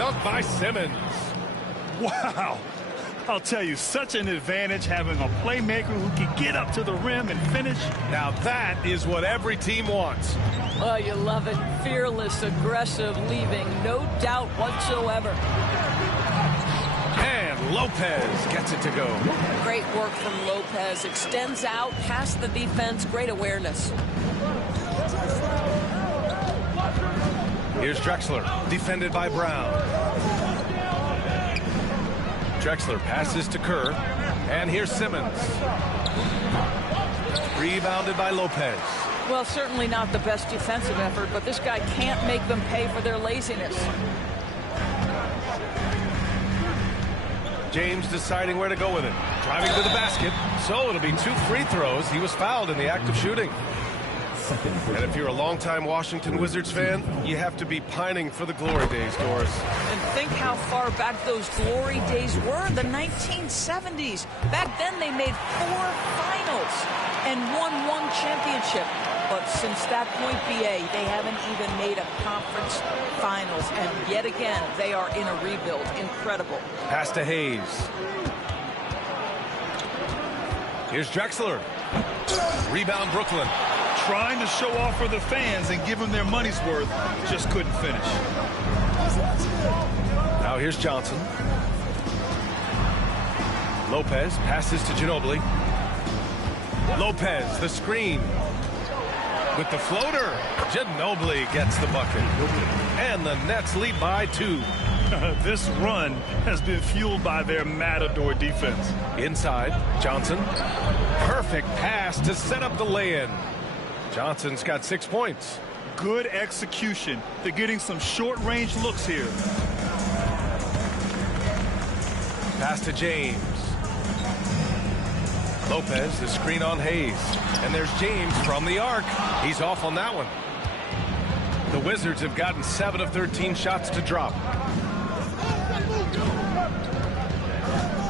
dunk by Simmons. Wow. I'll tell you, such an advantage having a playmaker who can get up to the rim and finish. Now that is what every team wants. Oh, you love it. Fearless, aggressive, leaving no doubt whatsoever. And Lopez gets it to go. Great work from Lopez. Extends out past the defense. Great awareness. Here's Drexler, defended by Brown. Drexler passes to Kerr, and here's Simmons. Rebounded by Lopez. Well, certainly not the best defensive effort, but this guy can't make them pay for their laziness. James deciding where to go with it. Driving to the basket, so it'll be 2 free throws. He was fouled in the act of shooting. And if you're a longtime Washington Wizards fan, you have to be pining for the glory days, Doris. And think how far back those glory days were, the 1970s. Back then they made 4 finals and won 1 championship. But since that point, BA, they haven't even made a conference finals. And yet again, they are in a rebuild. Incredible. Pass to Hayes. Here's Drexler. Rebound Brooklyn. Trying to show off for the fans and give them their money's worth, just couldn't finish. Now here's Johnson. Lopez passes to Ginobili. Lopez, the screen. With the floater, Ginobili gets the bucket. And the Nets lead by 2. This run has been fueled by their matador defense. Inside, Johnson. Perfect pass to set up the lay-in. Johnson's got 6 points. Good execution. They're getting some short-range looks here. Pass to James. Lopez, the screen on Hayes. And there's James from the arc. He's off on that one. The Wizards have gotten 7 of 13 shots to drop.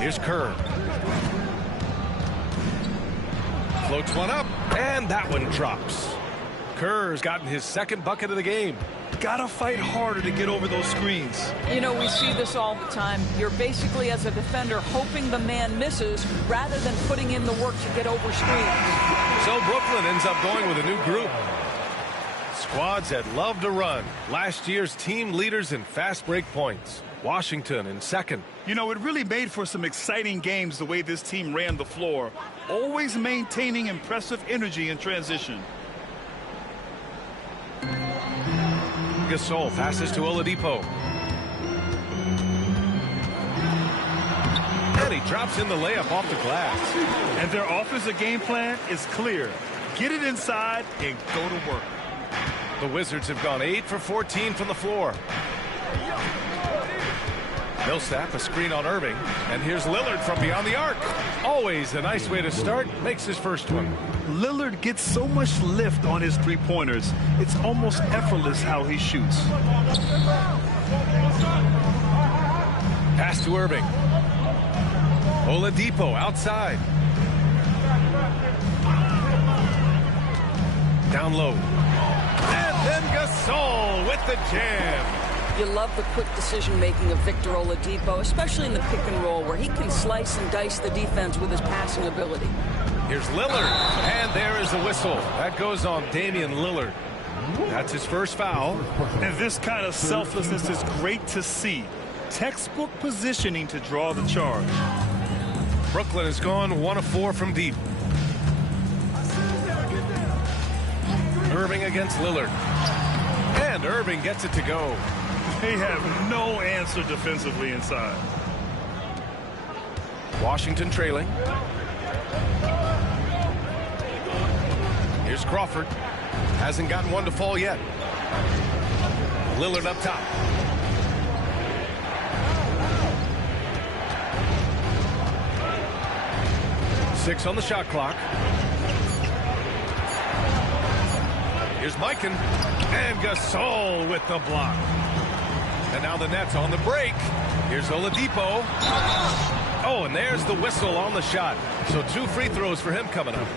Here's Kerr. Floats one up, and that one drops. Kerr's gotten his 2nd bucket of the game. Gotta fight harder to get over those screens. You know, we see this all the time. You're basically, as a defender, hoping the man misses rather than putting in the work to get over screens. So Brooklyn ends up going with a new group. Squads that love to run. Last year's team leaders in fast break points. Washington in 2nd. You know, it really made for some exciting games the way this team ran the floor, always maintaining impressive energy in transition. Gasol passes to Oladipo. And he drops in the layup off the glass. And their offensive game plan is clear. Get it inside and go to work. The Wizards have gone 8 for 14 from the floor. Millsap, a screen on Irving. And here's Lillard from beyond the arc. Always a nice way to start. Makes his first one. Lillard gets so much lift on his three-pointers. It's almost effortless how he shoots. Pass to Irving. Oladipo outside. Down low. And then Gasol with the jam. You love the quick decision-making of Victor Oladipo, especially in the pick and roll, where he can slice and dice the defense with his passing ability. Here's Lillard, and there is the whistle. That goes on Damian Lillard. That's his first foul. And this kind of selflessness is great to see. Textbook positioning to draw the charge. Brooklyn has gone 1 of 4 from deep. Irving against Lillard. And Irving gets it to go. They have no answer defensively inside. Washington trailing. Here's Crawford. Hasn't gotten one to fall yet. Lillard up top. Six on the shot clock. Here's Mikan. And Gasol with the block. And now the Nets on the break. Here's Oladipo. Oh, and there's the whistle on the shot. So 2 free throws for him coming up.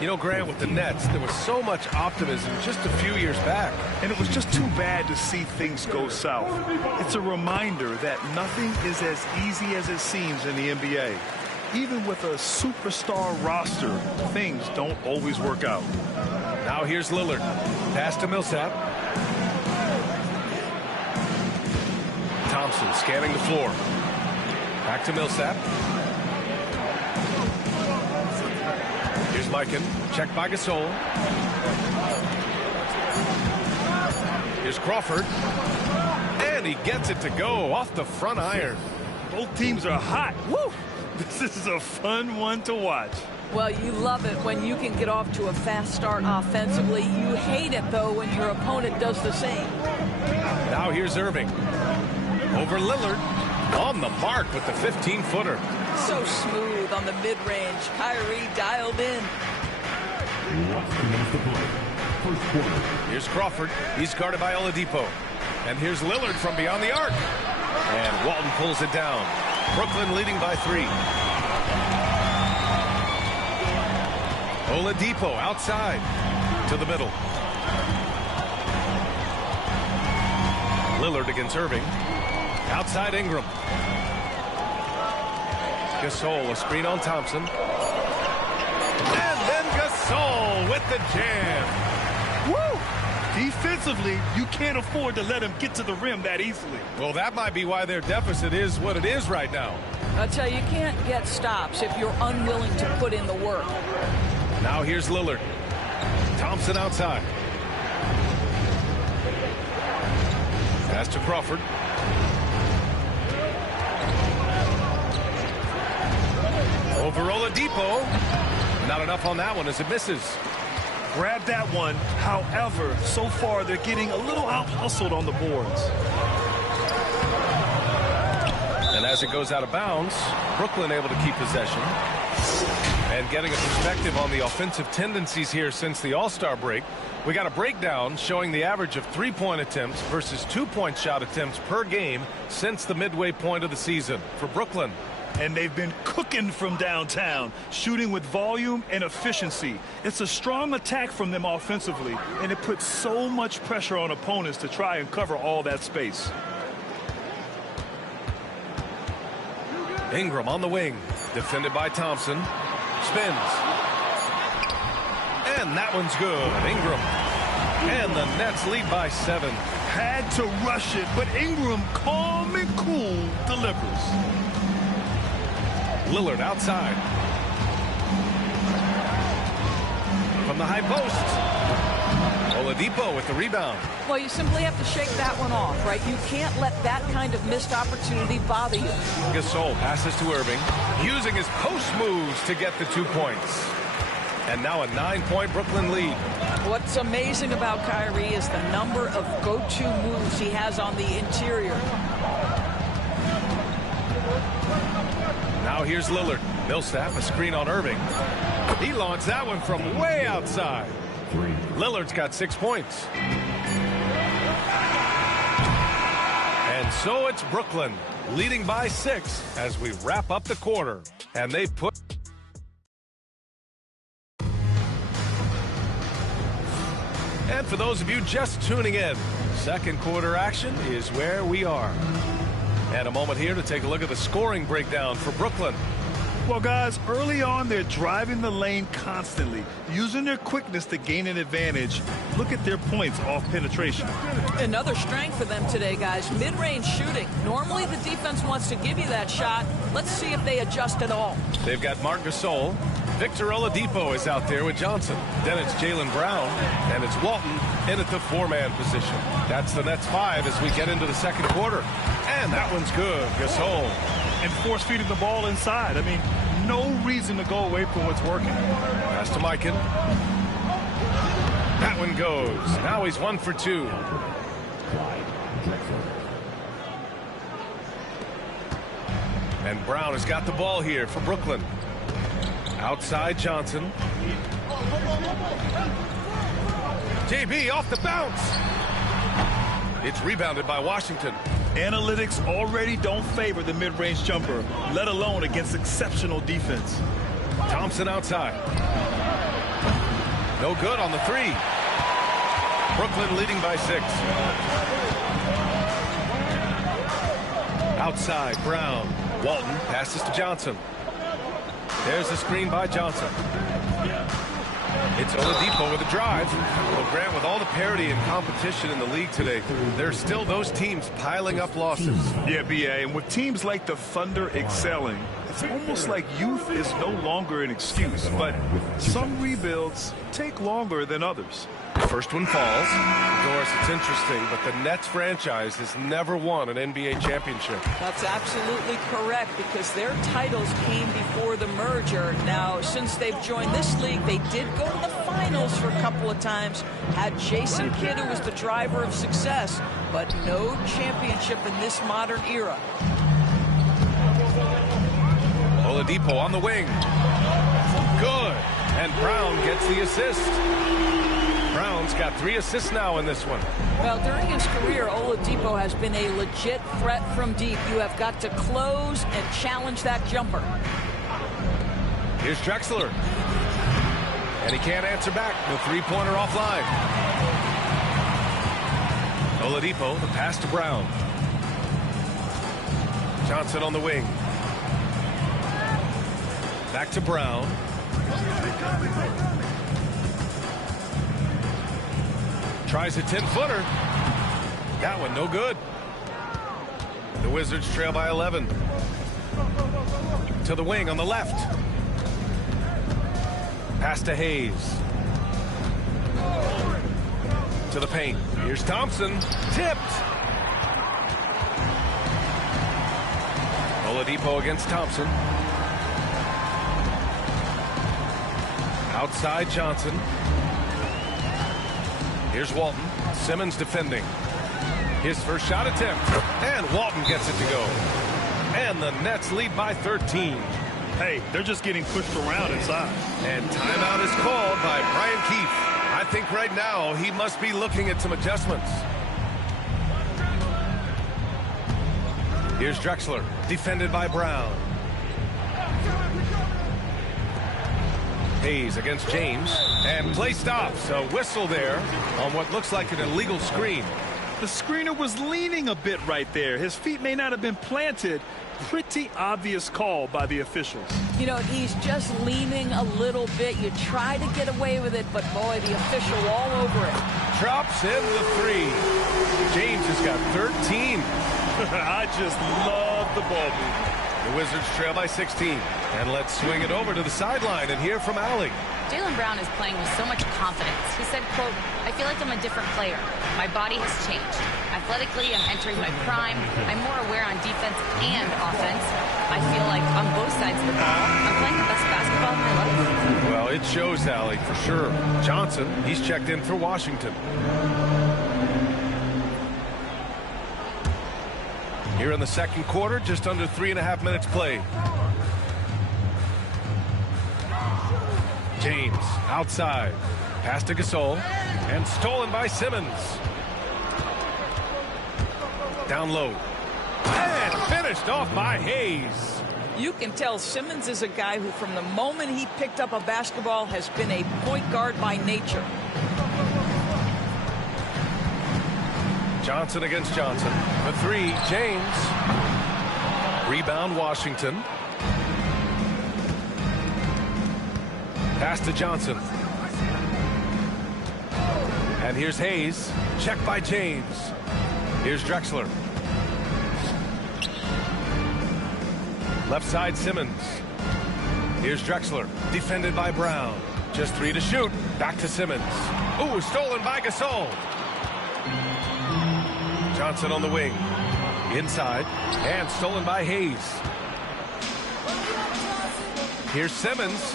You know, Grant, with the Nets, there was so much optimism just a few years back. And it was just too bad to see things go south. It's a reminder that nothing is as easy as it seems in the NBA. Even with a superstar roster, things don't always work out. Now here's Lillard. Pass to Millsap. Thompson scanning the floor. Back to Millsap. Here's Mikan. Checked by Gasol. Here's Crawford. And he gets it to go off the front iron. Both teams are hot. Woo! This is a fun one to watch. Well, you love it when you can get off to a fast start offensively. You hate it, though, when your opponent does the same. Now here's Irving. Over Lillard. On the mark with the 15-footer. So smooth on the mid-range. Kyrie dialed in. Here's Crawford. He's guarded by Oladipo. And here's Lillard from beyond the arc. And Walton pulls it down. Brooklyn leading by 3. Oladipo outside to the middle. Lillard against Irving. Outside Ingram. Gasol, a screen on Thompson. And then Gasol with the jam. Woo! Defensively, you can't afford to let him get to the rim that easily. Well, that might be why their deficit is what it is right now. I tell you, you can't get stops if you're unwilling to put in the work. Now here's Lillard. Thompson outside. Pass to Crawford. Over Oladipo. Not enough on that one as it misses. Grab that one. However, so far they're getting a little out-hustled on the boards. And as it goes out of bounds, Brooklyn able to keep possession. And getting a perspective on the offensive tendencies here since the All-Star break, we got a breakdown showing the average of 3-point attempts versus 2-point shot attempts per game since the midway point of the season for Brooklyn. And they've been cooking from downtown, shooting with volume and efficiency. It's a strong attack from them offensively, and it puts so much pressure on opponents to try and cover all that space. Ingram on the wing, defended by Thompson. Spins. And that one's good. Ingram. And the Nets lead by 7. Had to rush it, but Ingram, calm and cool, delivers. Lillard outside. From the high post. Oladipo with the rebound. Well, you simply have to shake that one off, right? You can't let that kind of missed opportunity bother you. Gasol passes to Irving, using his post moves to get the 2 points. And now a 9-point Brooklyn lead. What's amazing about Kyrie is the number of go-to moves he has on the interior. Now here's Lillard. Millsap, a screen on Irving. He launched that one from way outside. Lillard's got 6 points. And so it's Brooklyn leading by 6 as we wrap up the quarter. And they put... And for those of you just tuning in, second quarter action is where we are. And a moment here to take a look at the scoring breakdown for Brooklyn. Well, guys, early on, they're driving the lane constantly, using their quickness to gain an advantage. Look at their points off penetration. Another strength for them today, guys, mid-range shooting. Normally the defense wants to give you that shot. Let's see if they adjust at all. They've got Marc Gasol. Victor Oladipo is out there with Johnson. Then it's Jaylen Brown, and it's Walton in at the 4-man position. That's the Nets 5 as we get into the second quarter. And that one's good. Gasol. And force-feeding the ball inside. I mean, no reason to go away from what's working. Pass to Mikan. That one goes. Now he's 1 for 2. And Brown has got the ball here for Brooklyn. Outside Johnson. JB off the bounce. It's rebounded by Washington. Analytics already don't favor the mid-range jumper, let alone against exceptional defense. Thompson outside. No good on the three. Brooklyn leading by 6. Outside, Brown. Walton passes to Johnson. There's the screen by Johnson. It's Oladipo with a drive. Well, Grant, with all the parity and competition in the league today, there's still those teams piling up losses. Yeah, B.A., and with teams like the Thunder excelling, it's almost like youth is no longer an excuse, but some rebuilds take longer than others. First one falls. Doris, it's interesting, but the Nets franchise has never won an NBA championship. That's absolutely correct, because their titles came before the merger. Now, since they've joined this league, they did go to the finals for a couple of times. Had Jason Kidd, who was the driver of success, but no championship in this modern era. Oladipo on the wing. Good. And Brown gets the assist. Brown's got 3 assists now in this one. Well, during his career, Oladipo has been a legit threat from deep. You have got to close and challenge that jumper. Here's Drexler. And he can't answer back. The three-pointer offline. Oladipo, the pass to Brown. Johnson on the wing. Back to Brown. Tries a 10-footer. That one no good. The Wizards trail by 11. To the wing on the left. Pass to Hayes. To the paint. Here's Thompson. Tipped. Oladipo against Thompson. Outside Johnson. Here's Walton. Simmons defending. His first shot attempt. And Walton gets it to go. And the Nets lead by 13. Hey, they're just getting pushed around inside. And timeout is called by Brian Keefe. I think right now he must be looking at some adjustments. Here's Drexler. Defended by Brown. Hayes against James, and play stops. A whistle there on what looks like an illegal screen. The screener was leaning a bit right there. His feet may not have been planted. Pretty obvious call by the officials. You know, he's just leaning a little bit. You try to get away with it, but boy, the official all over it. Drops in the 3. James has got 13. I just love the ball movement. The Wizards trail by 16. And let's swing it over to the sideline and hear from Allie. Jaylen Brown is playing with so much confidence. He said, quote, "I feel like I'm a different player. My body has changed. Athletically, I'm entering my prime. I'm more aware on defense and offense. I feel like on both sides of the ball, I'm playing the best basketball of my life." Well, it shows, Allie, for sure. Johnson, he's checked in for Washington. Here in the second quarter, just under 3.5 minutes played. James outside. Pass to Gasol. And stolen by Simmons. Down low. And finished off by Hayes. You can tell Simmons is a guy who, from the moment he picked up a basketball, has been a point guard by nature. Johnson against Johnson. The 3, James. Rebound, Washington. Pass to Johnson. And here's Hayes. Checked by James. Here's Drexler. Left side, Simmons. Here's Drexler. Defended by Brown. Just 3 to shoot. Back to Simmons. Ooh, stolen by Gasol. Johnson on the wing. Inside. And stolen by Hayes. Here's Simmons.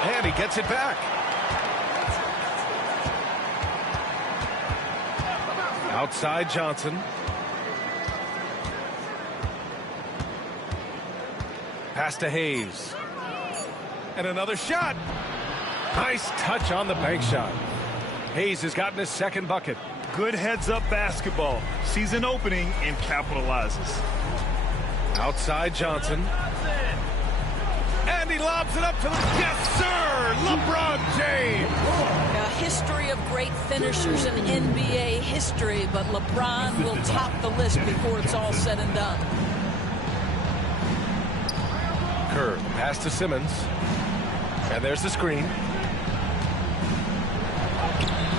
And he gets it back. Outside Johnson. Pass to Hayes. And another shot. Nice touch on the bank shot. Hayes has gotten his second bucket. Good heads-up basketball. Sees an opening and capitalizes. Outside Johnson. And he lobs it up to the... Yes, sir! LeBron James! A history of great finishers in NBA history, but LeBron will top the list before it's all said and done. Kerr, pass to Simmons. And there's the screen.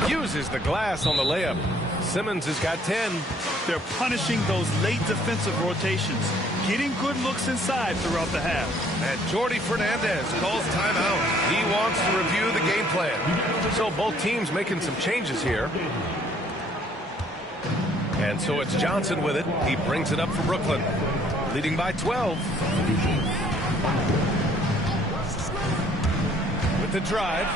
Uses the glass on the layup. Simmons has got 10. They're punishing those late defensive rotations, getting good looks inside throughout the half. And Jordi Fernandez calls timeout. He wants to review the game plan. So both teams making some changes here. And so it's Johnson with it. He brings it up for Brooklyn, leading by 12. With the drive.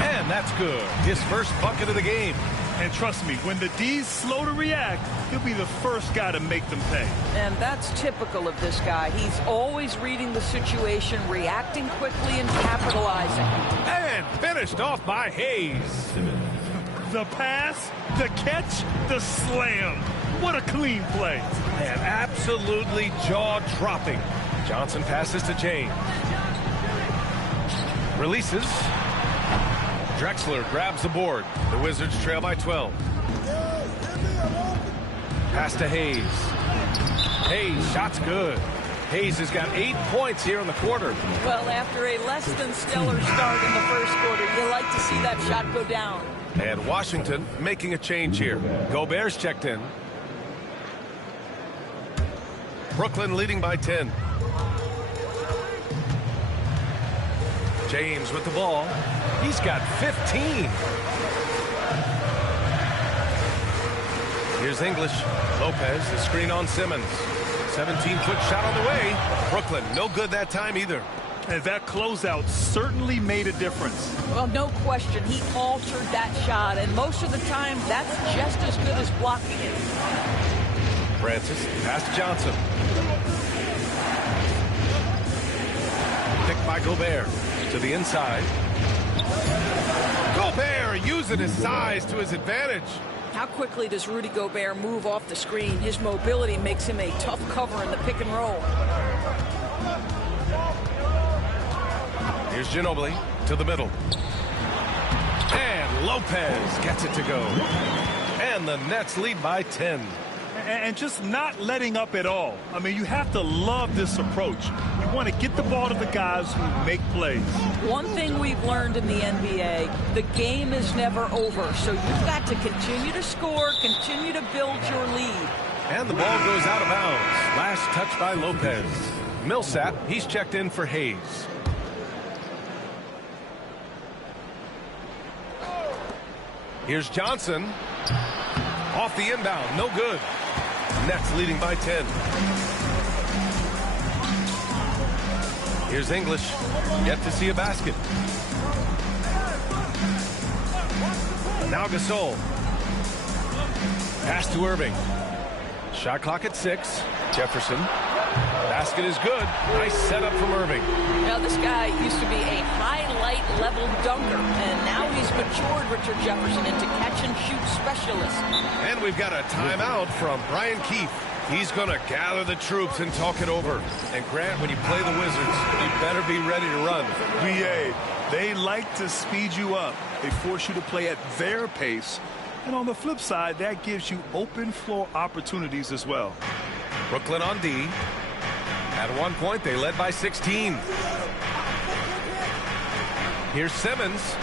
And that's good. His first bucket of the game. And trust me, when the D's slow to react, he'll be the first guy to make them pay. And that's typical of this guy. He's always reading the situation, reacting quickly, and capitalizing. And finished off by Hayes. The pass, the catch, the slam. What a clean play. And absolutely jaw-dropping. Johnson passes to James. Releases. Drexler grabs the board. The Wizards trail by 12. Pass to Hayes. Hayes, shot's good. Hayes has got 8 points here in the quarter. Well, after a less than stellar start in the first quarter, you like to see that shot go down. And Washington making a change here. Gobert's checked in. Brooklyn leading by 10. James with the ball. He's got 15. Here's English. Lopez, the screen on Simmons. 17-foot shot on the way. Brooklyn, no good that time either. And that closeout certainly made a difference. Well, no question. He altered that shot, and most of the time, that's just as good as blocking it. Francis, pass to Johnson. Picked by Gobert. To the inside. Gobert using his size to his advantage. How quickly does Rudy Gobert move off the screen? His mobility makes him a tough cover in the pick and roll. Here's Ginobili to the middle. And Lopez gets it to go. And the Nets lead by 10. And just not letting up at all. I mean, you have to love this approach. You want to get the ball to the guys who make plays. One thing we've learned in the NBA, the game is never over. So you've got to continue to score, continue to build your lead. And the ball goes out of bounds. Last touch by Lopez. Millsap, he's checked in for Hayes. Here's Johnson. Off the inbound, no good. Nets leading by 10. Here's English. Yet to see a basket. Now Gasol. Pass to Irving. Shot clock at 6. Jefferson. Basket is good. Nice setup from Irving. Now, this guy used to be a highlight-level dunker, and now he's matured Richard Jefferson into catch-and-shoot specialist. And we've got a timeout from Brian Keefe. He's going to gather the troops and talk it over. And Grant, when you play the Wizards, you better be ready to run. BA, they like to speed you up. They force you to play at their pace. And on the flip side, that gives you open floor opportunities as well. Brooklyn on D. At one point, they led by 16. Here's Simmons.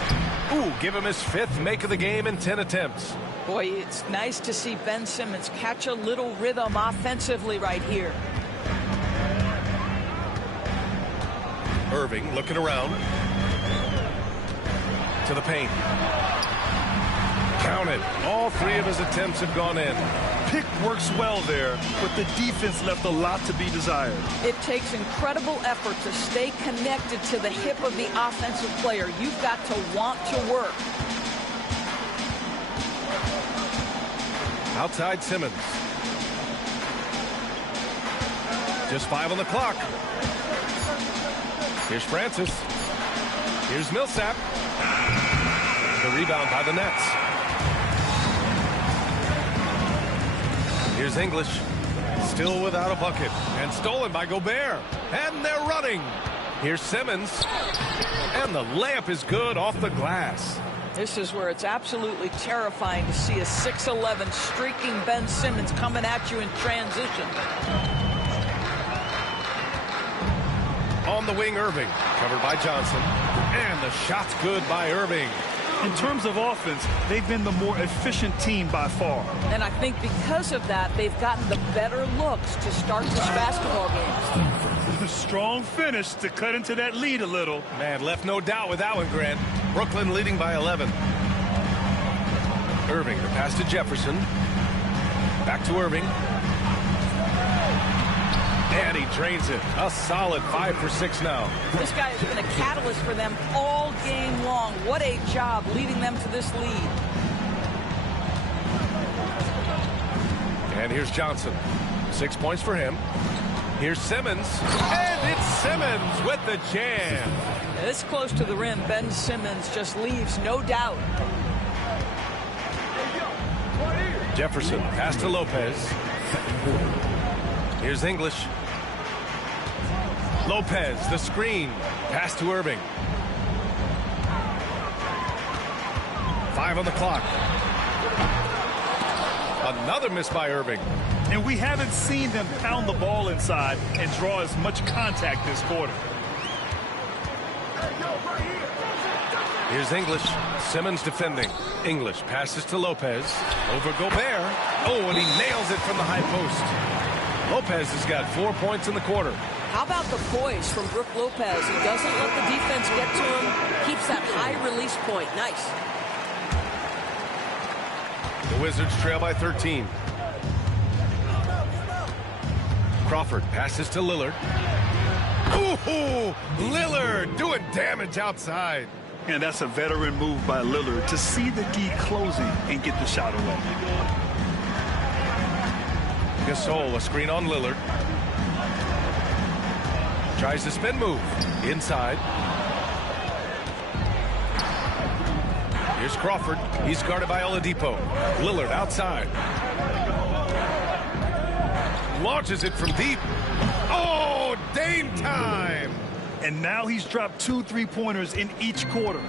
Ooh, give him his 5th make of the game in 10 attempts. Boy, it's nice to see Ben Simmons catch a little rhythm offensively right here. Irving looking around. To the paint. Counted. All 3 of his attempts have gone in. Pick works well there, but the defense left a lot to be desired. It takes incredible effort to stay connected to the hip of the offensive player. You've got to want to work. Outside Simmons. Just 5 on the clock. Here's Francis. Here's Millsap. The rebound by the Nets. Here's English. Still without a bucket. And stolen by Gobert. And they're running. Here's Simmons. And the layup is good off the glass. This is where it's absolutely terrifying to see a 6'11" streaking Ben Simmons coming at you in transition. On the wing, Irving. Covered by Johnson. And the shot's good by Irving. In terms of offense, they've been the more efficient team by far. And I think because of that, they've gotten the better looks to start this basketball game. Strong finish to cut into that lead a little. Man, left no doubt with that one, Grant. Brooklyn leading by 11. Irving, the pass to Jefferson. Back to Irving. And he drains it. A solid 5 for 6 now. This guy has been a catalyst for them all game long. What a job leading them to this lead. And here's Johnson. 6 points for him. Here's Simmons. And it's Simmons with the jam. This close to the rim, Ben Simmons just leaves no doubt. Jefferson, pass to Lopez. Here's English. Lopez, the screen. Pass to Irving. 5 on the clock. Another miss by Irving. And we haven't seen them pound the ball inside and draw as much contact this quarter. Here's English. Simmons defending. English passes to Lopez. Over Gobert. Oh, and he nails it from the high post. Lopez has got 4 points in the quarter. How about the poise from Brook Lopez? He doesn't let the defense get to him. Keeps that high release point. Nice. The Wizards trail by 13. Crawford passes to Lillard. Ooh, Lillard doing damage outside. And that's a veteran move by Lillard to see the D closing and get the shot away. Gasol, a screen on Lillard. Tries the spin move. Inside. Here's Crawford. He's guarded by Oladipo. Lillard outside. Launches it from deep. Oh, Dame time! And now he's dropped 2 3-pointers in each quarter.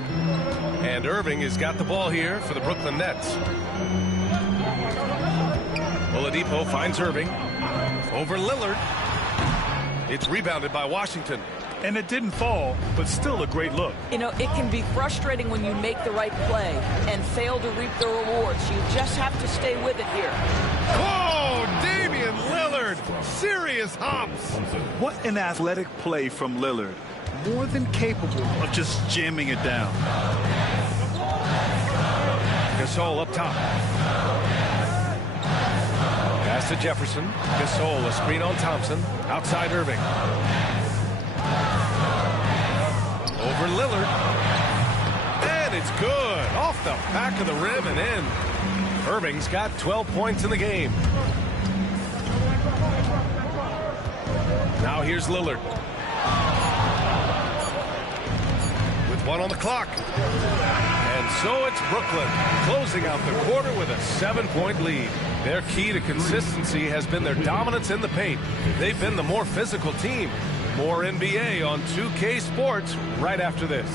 And Irving has got the ball here for the Brooklyn Nets. Oladipo finds Irving. Over Lillard. It's rebounded by Washington. And it didn't fall, but still a great look. You know, it can be frustrating when you make the right play and fail to reap the rewards. You just have to stay with it here. Oh, Damian Lillard. Serious hops. What an athletic play from Lillard. More than capable of just jamming it down. Gasol up top. Pass to Jefferson. Gasol, a screen on Thompson. Outside Irving. Over Lillard. And it's good. Off the back of the rim and in. Irving's got 12 points in the game. Now here's Lillard. With 1 on the clock. And so it's Brooklyn closing out the quarter with a 7-point lead. Their key to consistency has been their dominance in the paint. They've been the more physical team. More NBA on 2K Sports right after this.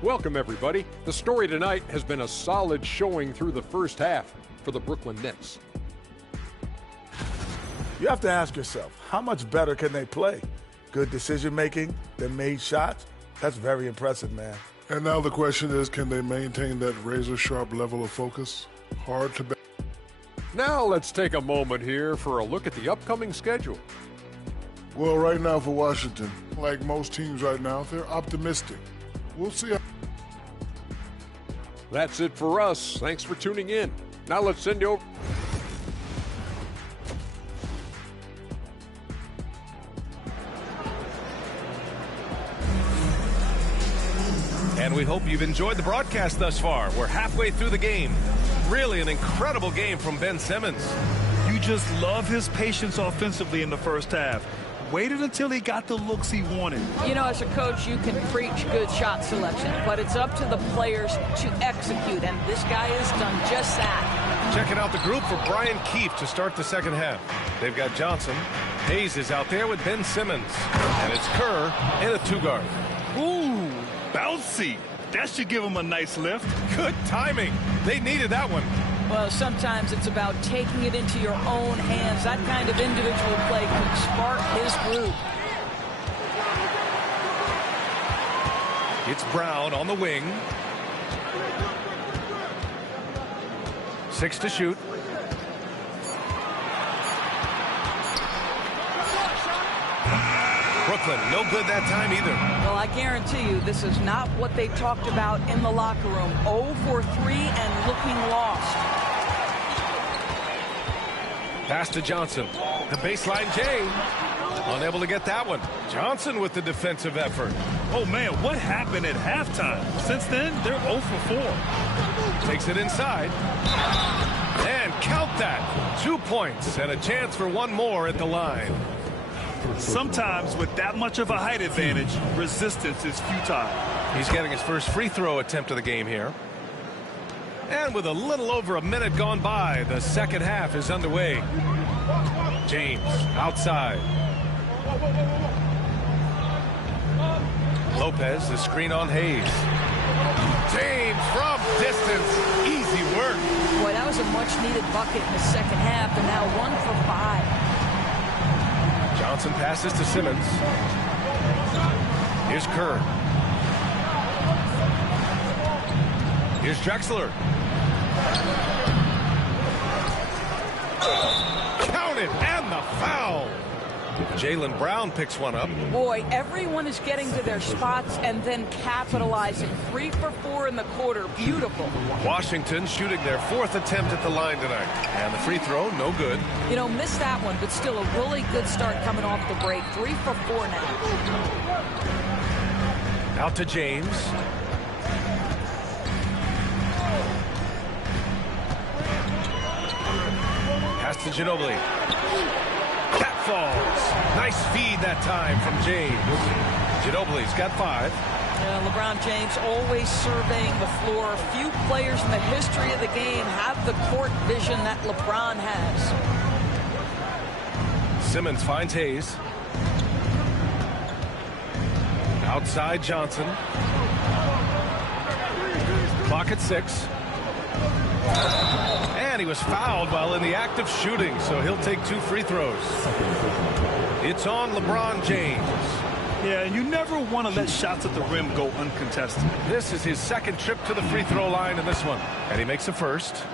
Welcome, everybody. The story tonight has been a solid showing through the first half for the Brooklyn Nets. You have to ask yourself, how much better can they play? Good decision-making, they made shots. That's very impressive, man. And now the question is, can they maintain that razor-sharp level of focus? Hard to bet. Now let's take a moment here for a look at the upcoming schedule. Well, right now for Washington, like most teams right now, they're optimistic. We'll see. That's it for us. Thanks for tuning in. Now let's send you over. And we hope you've enjoyed the broadcast thus far. We're halfway through the game. Really an incredible game from Ben Simmons. You just love his patience offensively in the first half. Waited until he got the looks he wanted. You know, as a coach, you can preach good shot selection, but it's up to the players to execute, and this guy has done just that. Checking out the group for Brian Keefe to start the second half. They've got Johnson. Hayes is out there with Ben Simmons. And it's Kerr in a two-guard. Ooh, bouncy. That should give him a nice lift. Good timing. They needed that one. Well, sometimes it's about taking it into your own hands. That kind of individual play can spark his group. It's Brown on the wing. 6 to shoot. Brooklyn, no good that time either. Well, I guarantee you this is not what they talked about in the locker room. 0 for 3 and looking lost. Pass to Johnson. The baseline Jay. Unable to get that one. Johnson with the defensive effort. Oh, man, what happened at halftime? Since then, they're 0 for 4. Takes it inside. And count that. 2 points and a chance for one more at the line. Sometimes with that much of a height advantage, resistance is futile. He's getting his first free throw attempt of the game here. And with a little over a minute gone by, the second half is underway. James outside. Lopez, the screen on Hayes. James from distance. Easy work. Boy, that was a much-needed bucket in the second half, and now 1 for 5. Johnson passes to Simmons. Here's Kerr. Here's Drexler. Counted, and the foul. Jaylen Brown picks one up. Boy, everyone is getting to their spots and then capitalizing. 3 for 4 in the quarter. Beautiful. Washington shooting their 4th attempt at the line tonight. And the free throw, no good. You know, missed that one, but still a really good start coming off the break. 3 for 4 now. Out to James. Pass to Ginobili. That falls. Nice feed that time from James. Ginobili's got 5. LeBron James always surveying the floor. Few players in the history of the game have the court vision that LeBron has. Simmons finds Hayes. Outside Johnson. Clock at 6. And he was fouled while in the act of shooting, so he'll take 2 free throws. It's on LeBron James. Yeah, and you never want to let shots at the rim go uncontested. This is his second trip to the free throw line in this one, and he makes the first.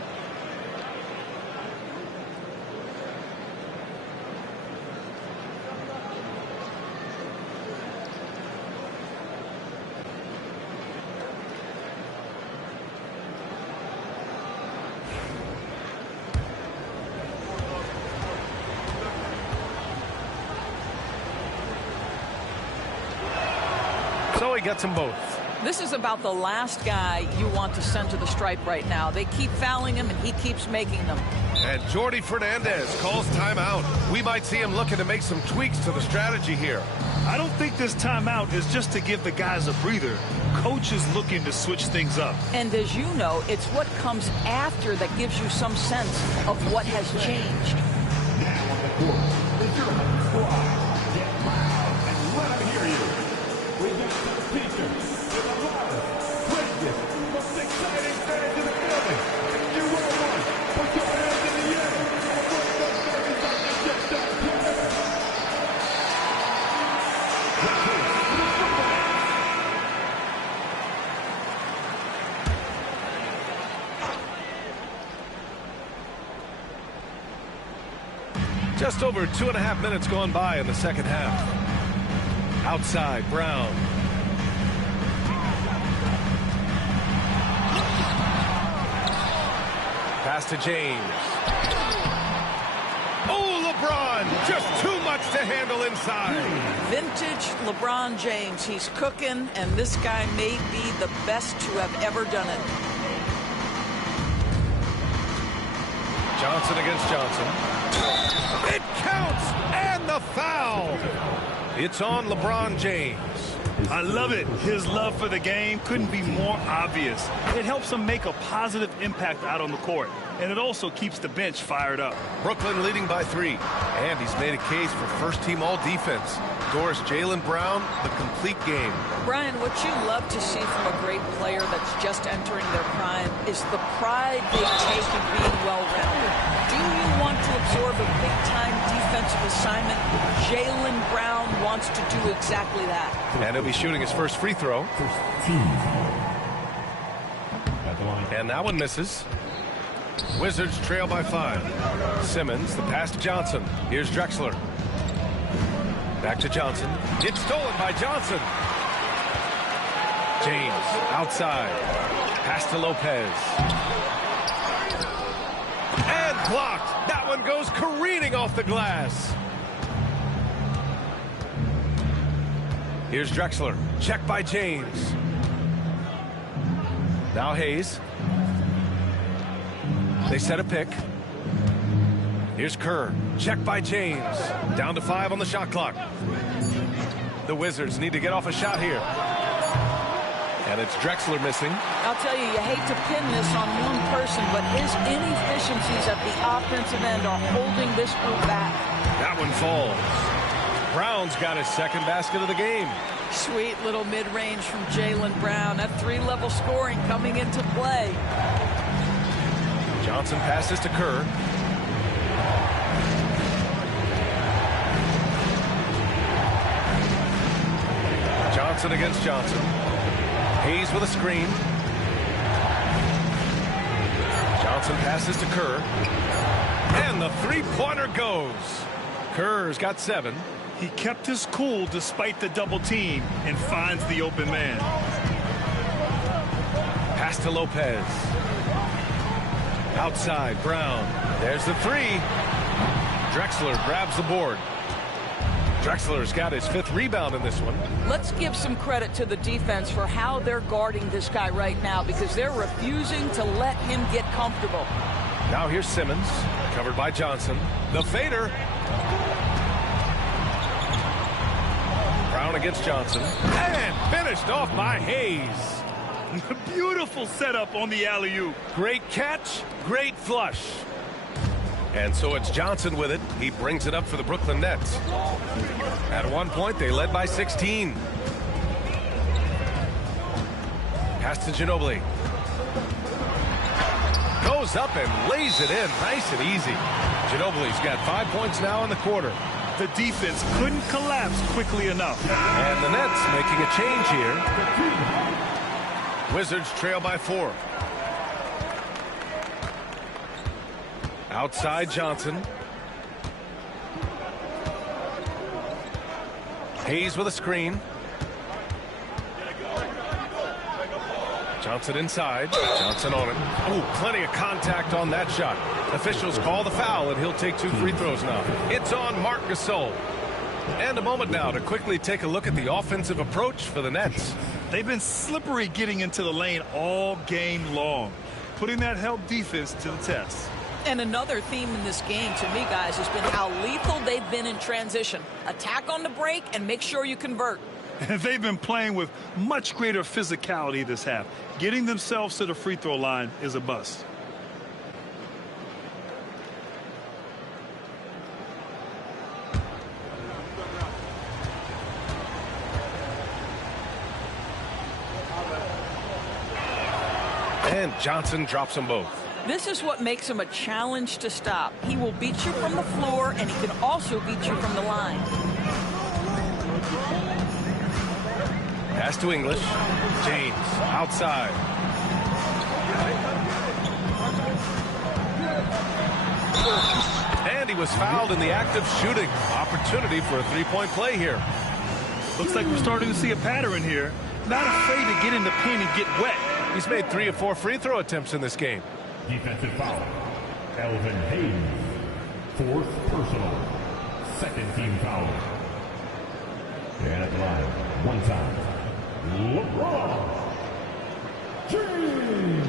So he gets them both. This is about the last guy you want to send to the stripe right now. They keep fouling him, and he keeps making them. And Jordi Fernandez calls timeout. We might see him looking to make some tweaks to the strategy here. I don't think this timeout is just to give the guys a breather. Coach is looking to switch things up. And as you know, it's what comes after that gives you some sense of what has changed. Just over 2.5 minutes gone by in the second half. Outside, Brown. Pass to James. Oh, LeBron, just too much much to handle inside. Vintage LeBron James. He's cooking, and this guy may be the best to have ever done it. Johnson against Johnson. It counts, and the foul. It's on LeBron James. I love it. His love for the game couldn't be more obvious. It helps him make a positive impact out on the court, and it also keeps the bench fired up. Brooklyn leading by 3, and he's made a case for first-team all-defense. Doris, Jaylen Brown, the complete game. Brian, what you love to see from a great player that's just entering their prime is the pride they take in being well-rounded. Do you want to absorb a big-time defensive assignment? Jaylen Brown wants to do exactly that. And he'll be shooting his first free throw. And that one misses. Wizards trail by 5. Simmons, the pass to Johnson. Here's Drexler. Back to Johnson. It's stolen by Johnson. James outside. Pass to Lopez. And blocked. That one goes careening off the glass. Here's Drexler. Check by James. Now Hayes. They set a pick. Here's Kerr. Check by James. Down to 5 on the shot clock. The Wizards need to get off a shot here. And it's Drexler missing. I'll tell you hate to pin this on one person, but his inefficiencies at the offensive end are holding this group back. That one falls. Brown's got his second basket of the game. Sweet little mid-range from Jaylen Brown. That 3-level scoring coming into play. Johnson passes to Kerr. Johnson against Johnson. Hayes with a screen. Johnson passes to Kerr. And the three-pointer goes. Kerr's got 7. He kept his cool despite the double team and finds the open man. Pass to Lopez. Outside, Brown. There's the 3. Drexler grabs the board. Drexler's got his 5th rebound in this one. Let's give some credit to the defense for how they're guarding this guy right now, because they're refusing to let him get comfortable. Now here's Simmons, covered by Johnson. The fader. Brown against Johnson. And finished off by Hayes. Beautiful setup on the alley-oop. Great catch, great flush. And so it's Johnson with it. He brings it up for the Brooklyn Nets. At one point, they led by 16. Pass to Ginobili. Goes up and lays it in nice and easy. Ginobili's got 5 points now in the quarter. The defense couldn't collapse quickly enough. And the Nets making a change here. Wizards trail by 4. Outside Johnson. Hayes with a screen. Johnson inside. Johnson on him. Ooh, plenty of contact on that shot. Officials call the foul, and he'll take 2 free throws now. It's on Marc Gasol. And a moment now to quickly take a look at the offensive approach for the Nets. They've been slippery getting into the lane all game long, putting that help defense to the test. And another theme in this game, to me, guys, has been how lethal they've been in transition. Attack on the break and make sure you convert. And they've been playing with much greater physicality this half. Getting themselves to the free throw line is a bust. And Johnson drops them both. This is what makes him a challenge to stop. He will beat you from the floor, and he can also beat you from the line. Pass to English. James outside. And he was fouled in the act of shooting. Opportunity for a 3-point play here. Looks like we're starting to see a pattern here. Not afraid to get in the paint and get wet. He's made 3 of 4 free throw attempts in this game. Defensive foul. Elvin Hayes. 4th personal. second team foul. And at the line, one time, LeBron James.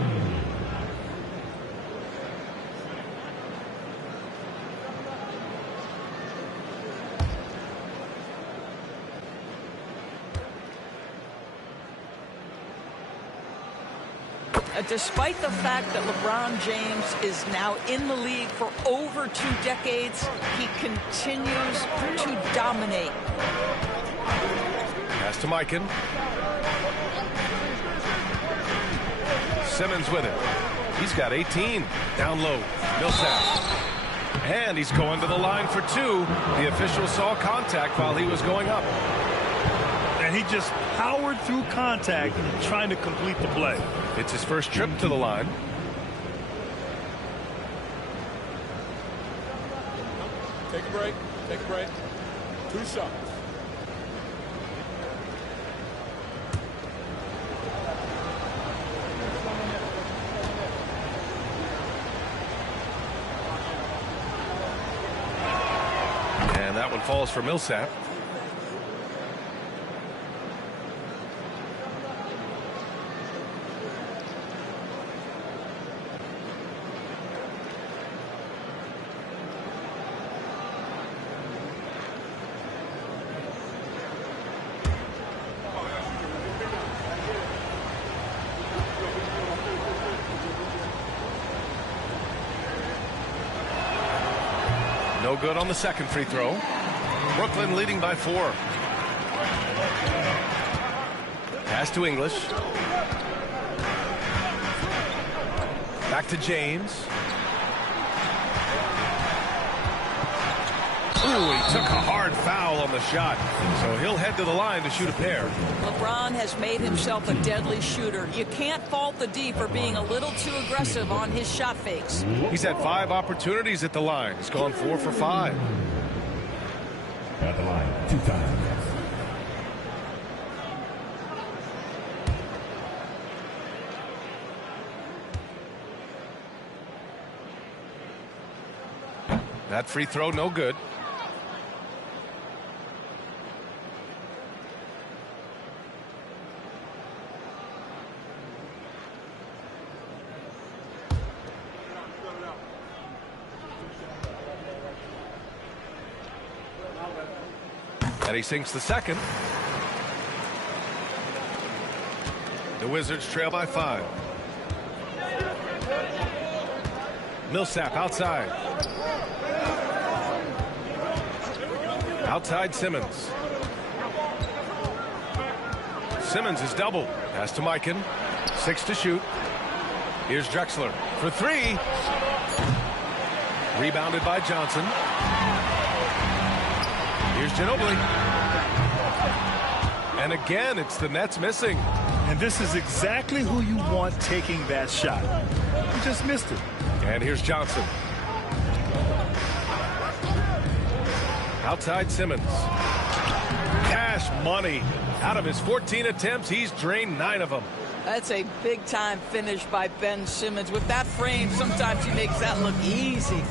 Despite the fact that LeBron James is now in the league for over 2 decades, he continues to dominate. Pass to Mikan. Simmons with it. He's got 18. Down low. Millsap. And he's going to the line for 2. The official saw contact while he was going up. And he just powered through contact trying to complete the play. It's his first trip to the line. Take a break. Take a break. 2 shots. And that one falls for Millsap. No good on the second free throw. Brooklyn leading by 4. Pass to English. Back to James. Ooh, he took a hard foul on the shot. So he'll head to the line to shoot a pair. LeBron has made himself a deadly shooter. You can't fault the D for being a little too aggressive on his shot fakes. He's had 5 opportunities at the line. He's gone 4 for 5. At the line, 2 times. That free throw, no good. And he sinks the second. The Wizards trail by 5. Millsap outside. Outside Simmons. Simmons is doubled. Pass to Mikan. 6 to shoot. Here's Drexler for 3. Rebounded by Johnson. Here's Ginobili. And again, it's the Nets missing. And this is exactly who you want taking that shot. He just missed it. And here's Johnson. Outside Simmons. Cash money. Out of his 14 attempts, he's drained 9 of them. That's a big-time finish by Ben Simmons. With that frame, sometimes he makes that look easy.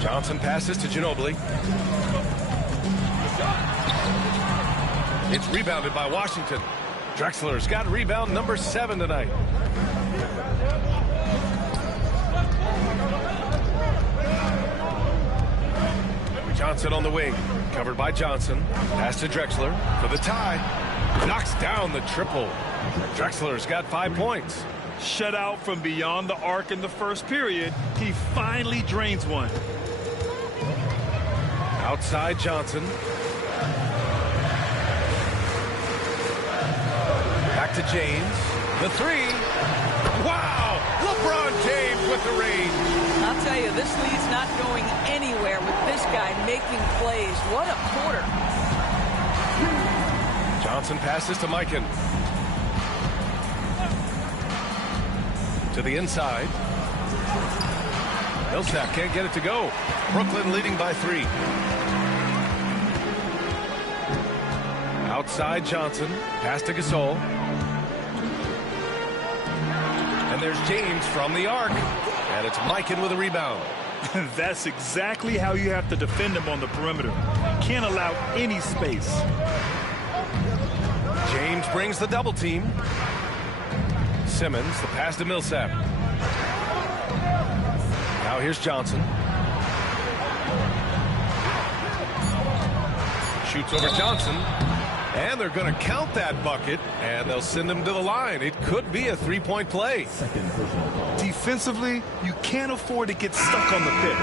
Johnson passes to Ginobili. It's rebounded by Washington. Drexler's got rebound number 7 tonight. Johnson on the wing. Covered by Johnson. Pass to Drexler for the tie. Knocks down the triple. Drexler's got 5 points. Shut out from beyond the arc in the first period. He finally drains one. Outside Johnson. Back to James. The 3. Wow! LeBron James with the range. I'll tell you, this lead's not going anywhere with this guy making plays. What a quarter. Johnson passes to Mikan. To the inside. Millsap can't get it to go. Brooklyn leading by 3. Outside Johnson. Pass to Gasol. And there's James from the arc. And it's Mikan with a rebound. That's exactly how you have to defend him on the perimeter. Can't allow any space. James brings the double team. Simmons, the pass to Millsap. Now here's Johnson. Shoots over Johnson. And they're going to count that bucket, and they'll send him to the line. It could be a three-point play. Defensively, you can't afford to get stuck on the pick.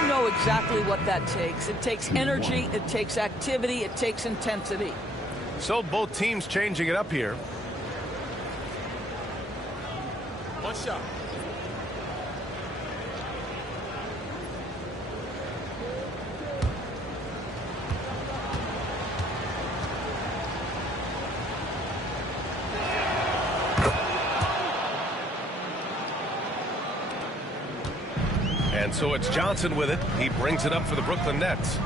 You know exactly what that takes. It takes energy, it takes activity, it takes intensity. So both teams changing it up here. One shot. And so it's Johnson with it. He brings it up for the Brooklyn Nets.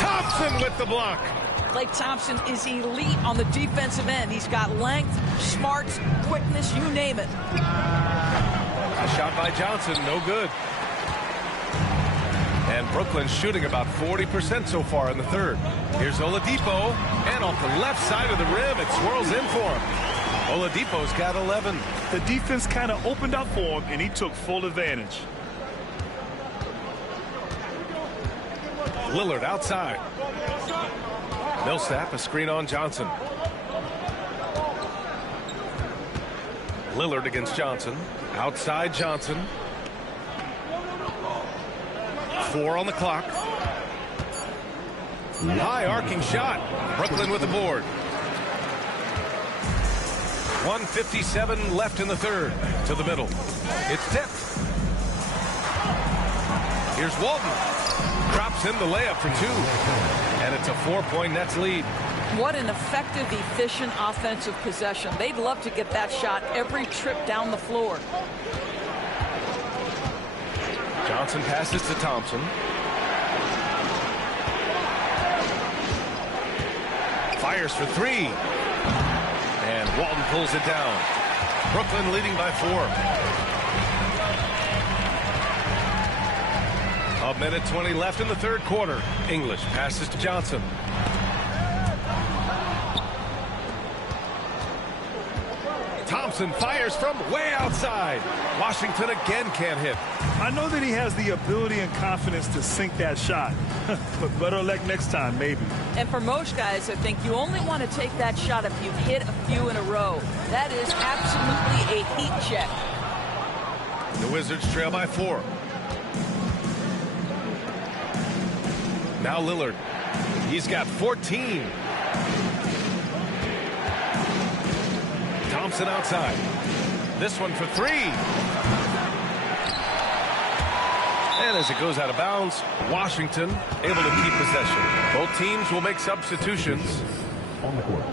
Thompson with the block. Klay Thompson is elite on the defensive end. He's got length, smarts, quickness, you name it. A shot by Johnson, no good. And Brooklyn's shooting about 40% so far in the third. Here's Oladipo, and off the left side of the rim, it swirls in for him. Oladipo's got 11. The defense kind of opened up for him, and he took full advantage. Lillard outside. Millsap, a screen on Johnson. Lillard against Johnson. Outside Johnson. 4 on the clock. High arcing shot. Brooklyn with the board. 1:57 left in the third. To the middle. It's tipped. Here's Walton. Drops in the layup for 2. And it's a 4-point Nets lead. What an effective, efficient offensive possession. They'd love to get that shot every trip down the floor. Johnson passes to Thompson. Fires for 3. And Walton pulls it down. Brooklyn leading by 4. A minute 20 left in the third quarter. English passes to Johnson. Thompson fires from way outside. Washington again can't hit. I know that he has the ability and confidence to sink that shot. But better luck next time, maybe. And for most guys, I think you only want to take that shot if you've hit a few in a row. That is absolutely a heat check. The Wizards trail by 4. Now Lillard. He's got 14. Thompson outside. This one for 3. And as it goes out of bounds, Washington able to keep possession. Both teams will make substitutions. On the court.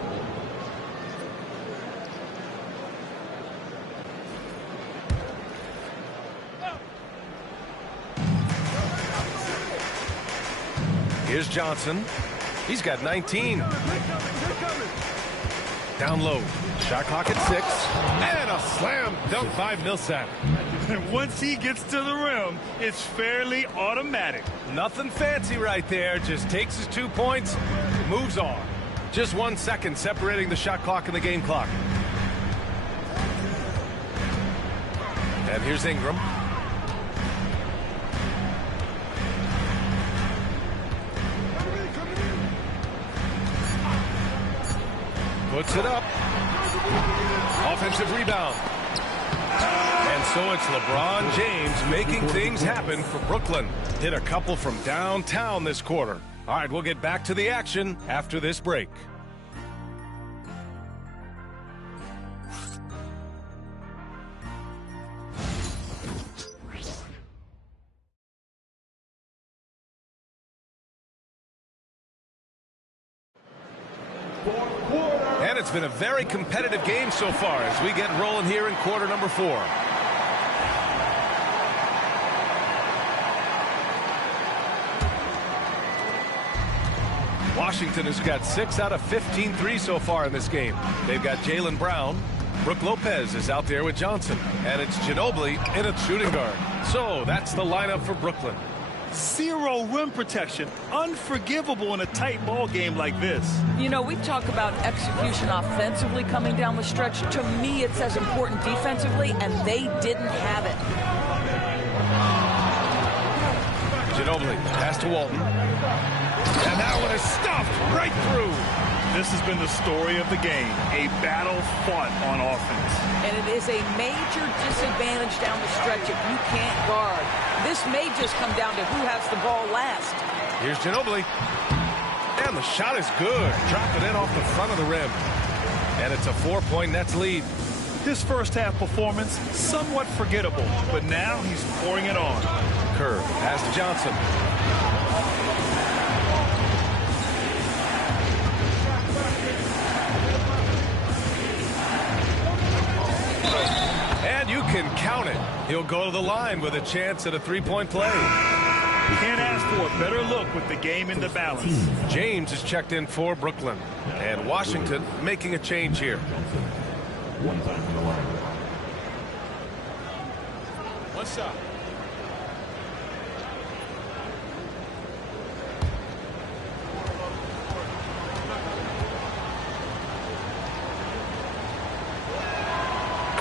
Here's Johnson. He's got 19. Down low. Shot clock at 6. And a slam dunk by Millsap. And once he gets to the rim, it's fairly automatic. Nothing fancy right there. Just takes his 2 points, moves on. Just 1 second separating the shot clock and the game clock. And here's Ingram. Puts it up. Offensive rebound. And so it's LeBron James making things happen for Brooklyn. Hit a couple from downtown this quarter. All right, we'll get back to the action after this break. And it's been a very competitive game so far as we get rolling here in quarter number 4. Washington has got 6 out of 15 threes so far in this game. They've got Jaylen Brown. Brook Lopez is out there with Johnson, and it's Ginobili in at shooting guard. So that's the lineup for Brooklyn. Zero rim protection. Unforgivable in a tight ball game like this. You know, we talk about execution offensively coming down the stretch. To me, it's as important defensively, and they didn't have it. Ginobili pass to Walton. And that one is stuffed right through. This has been the story of the game, a battle fought on offense. And it is a major disadvantage down the stretch if you can't guard. This may just come down to who has the ball last. Here's Ginobili. And the shot is good. Drop it in off the front of the rim. And it's a 4-point Nets lead. His first half performance, somewhat forgettable, but now he's pouring it on. Kerr pass to Johnson. And you can count it. He'll go to the line with a chance at a three-point play. Can't ask for a better look with the game in the balance. James is checked in for Brooklyn. And Washington making a change here. What's up?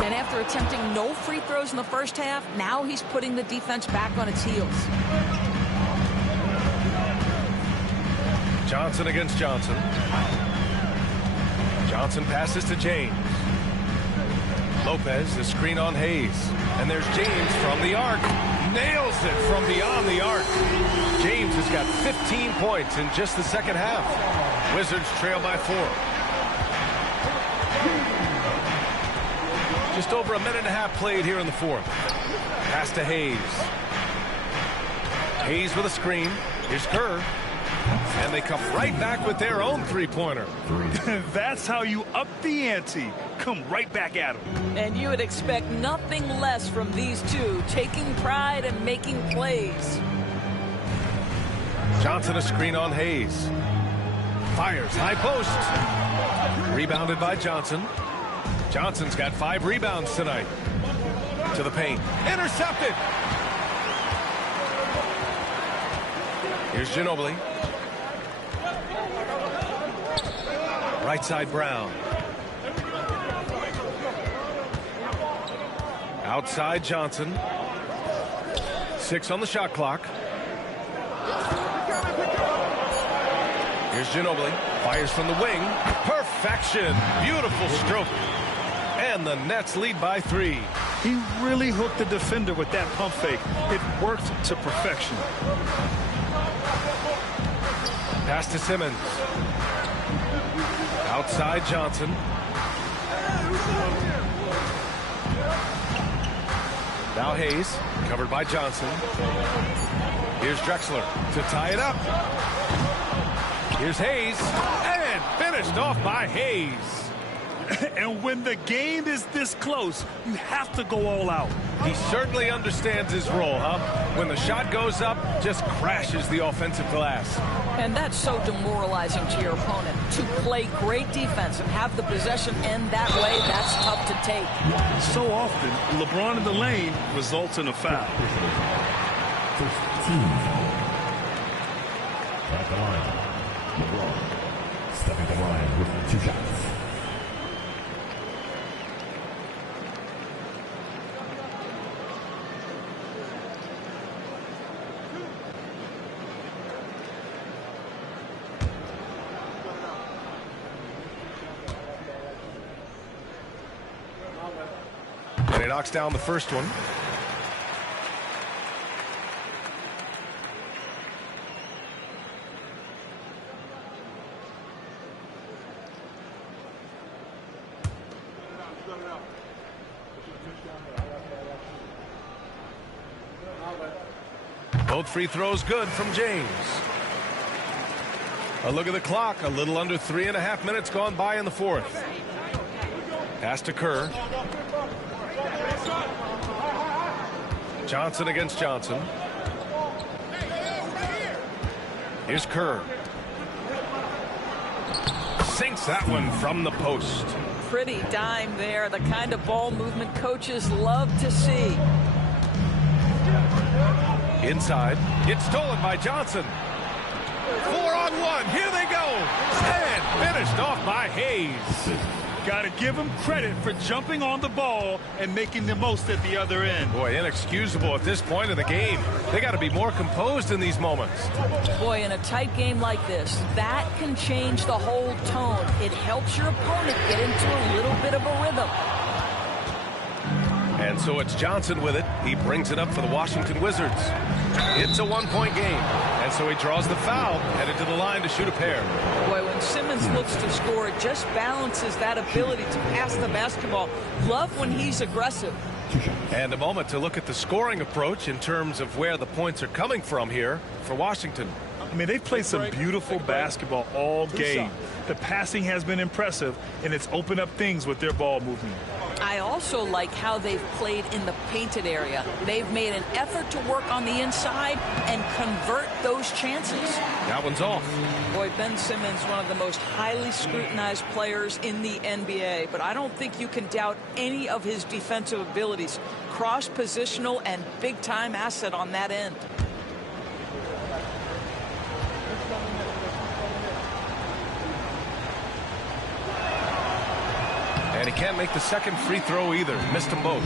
And after attempting no free throws in the first half, now he's putting the defense back on its heels. Johnson against Johnson. Johnson passes to James. Lopez, the screen on Hayes. And there's James from the arc. Nails it from beyond the arc. James has got 15 points in just the second half. Wizards trail by 4. Just over a minute and a half played here in the fourth. Pass to Hayes. Hayes with a screen. Here's Kerr. And they come right back with their own three-pointer. That's how you up the ante. Come right back at him. And you would expect nothing less from these two, taking pride and making plays. Johnson a screen on Hayes. Fires high post. Rebounded by Johnson. Johnson's got 5 rebounds tonight. To the paint. Intercepted. Here's Ginobili. Right side Brown. Outside Johnson. 6 on the shot clock. Here's Ginobili. Fires from the wing. Perfection. Beautiful stroke. And the Nets lead by 3. He really hooked the defender with that pump fake. It worked to perfection. Pass to Simmons. Outside Johnson. Now Hayes, covered by Johnson. Here's Drexler to tie it up. Here's Hayes, and finished off by Hayes. And when the game is this close, you have to go all out. He certainly understands his role, huh? When the shot goes up, just crashes the offensive glass. And that's so demoralizing to your opponent. To play great defense and have the possession end that way, that's tough to take. So often, LeBron in the lane results in a foul. First team. At the line, LeBron stepping to the line with 2 shots. And he knocks down the first one. Both free throws good from James. A look at the clock. A little under 3.5 minutes gone by in the fourth. Pass to Kerr. Johnson against Johnson. Here's Kerr. Sinks that one from the post. pretty dime there, the kind of ball movement coaches love to see. Inside, it's stolen by Johnson. 4-on-1, here they go. And finished off by Hayes. Got to give him credit for jumping on the ball and making the most at the other end. Boy, inexcusable at this point in the game. They got to be more composed in these moments. Boy, in a tight game like this, that can change the whole tone. It helps your opponent get into a little bit of a rhythm. And so it's Johnson with it. He brings it up for the Washington Wizards. It's a one-point game. And so he draws the foul, headed to the line to shoot a pair. Boy, when Simmons looks to score, it just balances that ability to pass the basketball. Love when he's aggressive. And a moment to look at the scoring approach in terms of where the points are coming from here for Washington. I mean, they've played some beautiful basketball all game. The passing has been impressive, and it's opened up things with their ball movement. I also like how they've played in the painted area. They've made an effort to work on the inside and convert those chances. That one's off. Boy, Ben Simmons, one of the most highly scrutinized players in the NBA, but I don't think you can doubt any of his defensive abilities. Cross-positional and big-time asset on that end. And he can't make the second free throw either. Missed them both.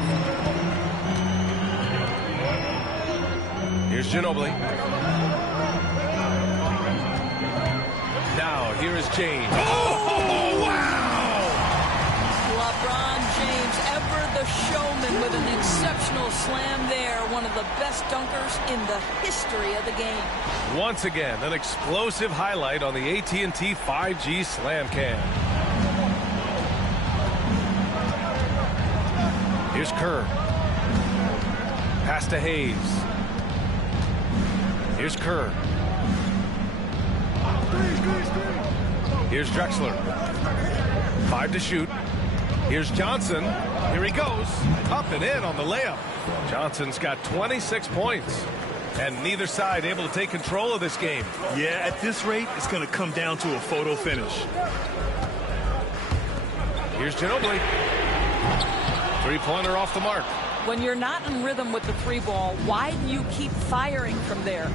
Here's Ginobili. Now, here is James. Oh, wow! LeBron James, ever the showman, with an exceptional slam there. One of the best dunkers in the history of the game. Once again, an explosive highlight on the AT&T 5G Slam Cam. Here's Kerr. Pass to Hayes. Here's Kerr. Here's Drexler. 5 to shoot. Here's Johnson. Here he goes. Up and in on the layup. Johnson's got 26 points. And neither side able to take control of this game. Yeah, at this rate, it's going to come down to a photo finish. Here's Ginobili. Three-pointer off the mark. When you're not in rhythm with the three ball, why do you keep firing from there?